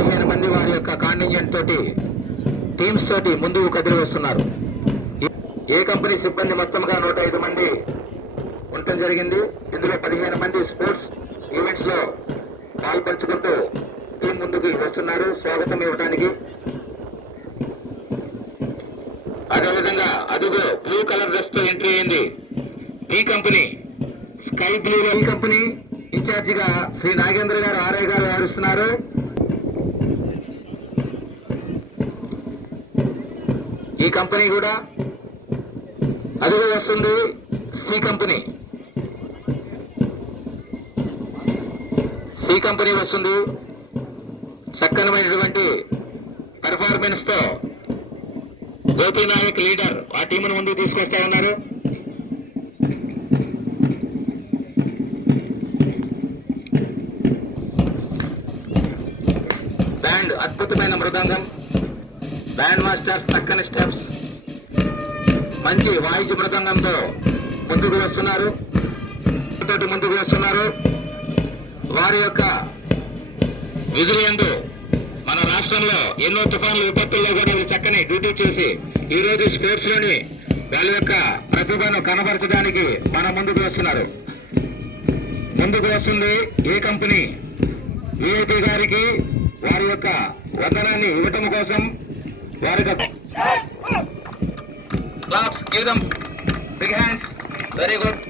15 మంది వారి యొక్క కాంటింజెంట్ తోటి టీమ్స్ తోటి ముందుకు కదిలి వస్తున్నారు. ఏ కంపెనీ సిబ్బంది మొత్తంగా 105 మంది ఉండటం జరిగింది. ఇందులో 15 మంది స్పోర్ట్స్ ఈవెంట్స్ లో పాల్పంచుకుంటూ టీం ముందుకు వస్తున్నారు స్వాగతం ఇవ్వడానికి. అదేవిధంగా అదుగో బ్లూ కలర్ డ్రెస్ తో ఎంట్రీ అయింది ఈ కంపెనీ స్కై బ్లూ. ఈ కంపెనీ ఇన్ఛార్జిగా శ్రీ నాగేంద్ర గారు ఆర్ఐ గారు వ్యవహరిస్తున్నారు. ఈ కంపెనీ కూడా అదుగో వస్తుంది సి కంపెనీ. సి కంపెనీ వస్తుంది. చక్కనమైనటువంటి పెర్ఫార్మెన్స్ తో గోపీ నాయక్ లీడర్ ఆ టీమును ముందుకు తీసుకొస్తా ఉన్నారు. బ్యాండ్ అద్భుతమైన మృదంగం, బ్యాండ్ మాస్టర్స్ చక్కని స్టెప్స్, మంచి వాయిద్య మృదంగంతో ముందుకు వస్తున్నారు. వారి యొక్క విధులందు మన రాష్ట్రంలో ఎన్నో తుఫాన్లు విపత్తుల్లో కూడా చక్కని డ్యూటీ చేసి ఈ రోజు స్పోర్ట్స్ లోని వాళ్ళ యొక్క ప్రతిభను కనబరచడానికి మన ముందుకు వస్తున్నారు. ముందుకు వస్తుంది ఏ కంపెనీ విఐపి గారికి వారి యొక్క వందనాన్ని ఇవ్వటం కోసం వారి claps give them big hands. Very good.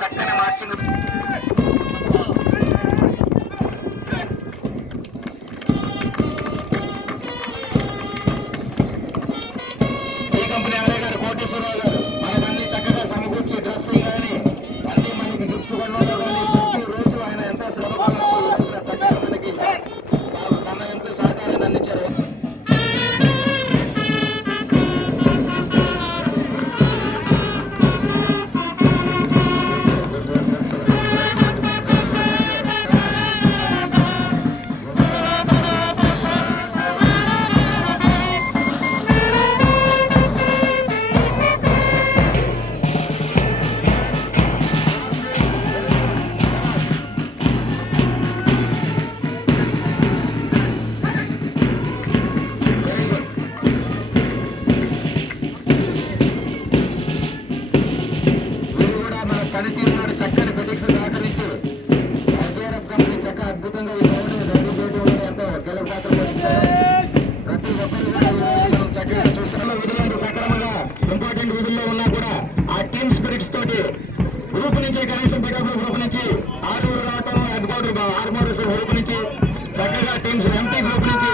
చక్కని మార్చింగ్. సి కంపెనీ ఆర్ఐ గారు కోటేశ్వరరావు గారు మనకన్నీ చక్కగా సమకూర్చి డ్రెస్సింగ్ కానీ అన్ని మనకి గిఫ్ట్స్ కొనడంలో కానీ ప్రతి రోజు ఆయన ఎంతో శ్రమపడుతూ చక్కగా మనకి తన ఎంతో సహకారాన్ని అందించారు. చక్కని ప్రదీక్ష సహకరించి ఐటీఆర్ఎఫ్ కంపెనీ చక్క అద్భుతంగా ఈ ఎంతో గెలుపు పాత్ర పోషిస్తారు. ప్రతి ఒక్కరు కూడా ఈ రోజు మనం చక్కగా చూస్తున్నాం. విధులంతా సక్రమంగా ఇంపార్టెంట్ విధుల్లో ఉన్నా కూడా ఆ టీమ్ స్పిరిట్స్ తోటి గ్రూప్ నుంచి కనీసం పికప్ గ్రూప్ నుంచి ఆరూరు రావటం ఆర్మోర్స్ గ్రూప్ నుంచి చక్కగా టీమ్స్ ఎంపీ గ్రూప్ నుంచి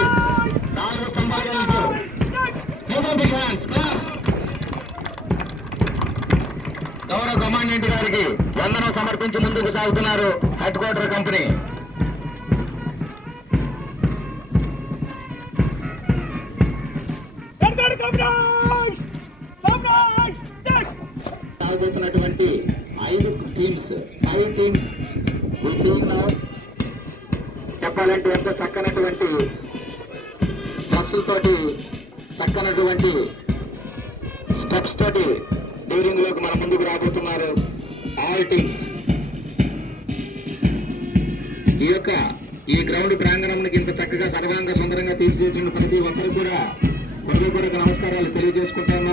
4 స్తంభాలుగా నిలిచారు. గౌరవ కమాండెంట్ గారికి వందనం సమర్పించి ముందుకు సాగుతున్నారు హెడ్ క్వార్టర్ కంపెనీ. సాగుతున్నటువంటి 5 టీమ్స్ చెప్పాలంటే ఎంతో చక్కనటువంటి బస్సులతోటి చక్కనటువంటి స్టెప్స్ తోటి డీలింగ్ లోకి మన ముందుకు రాబోతున్నారు ఆల్ టీమ్స్. ఈ గ్రౌండ్ ప్రాంగణంకి ఇంత చక్కగా సర్వాంగ సుందరంగా తీర్చిదిద్దిన ప్రతి ఒక్కరు కూడా నమస్కారాలు తెలియజేసుకుంటాను.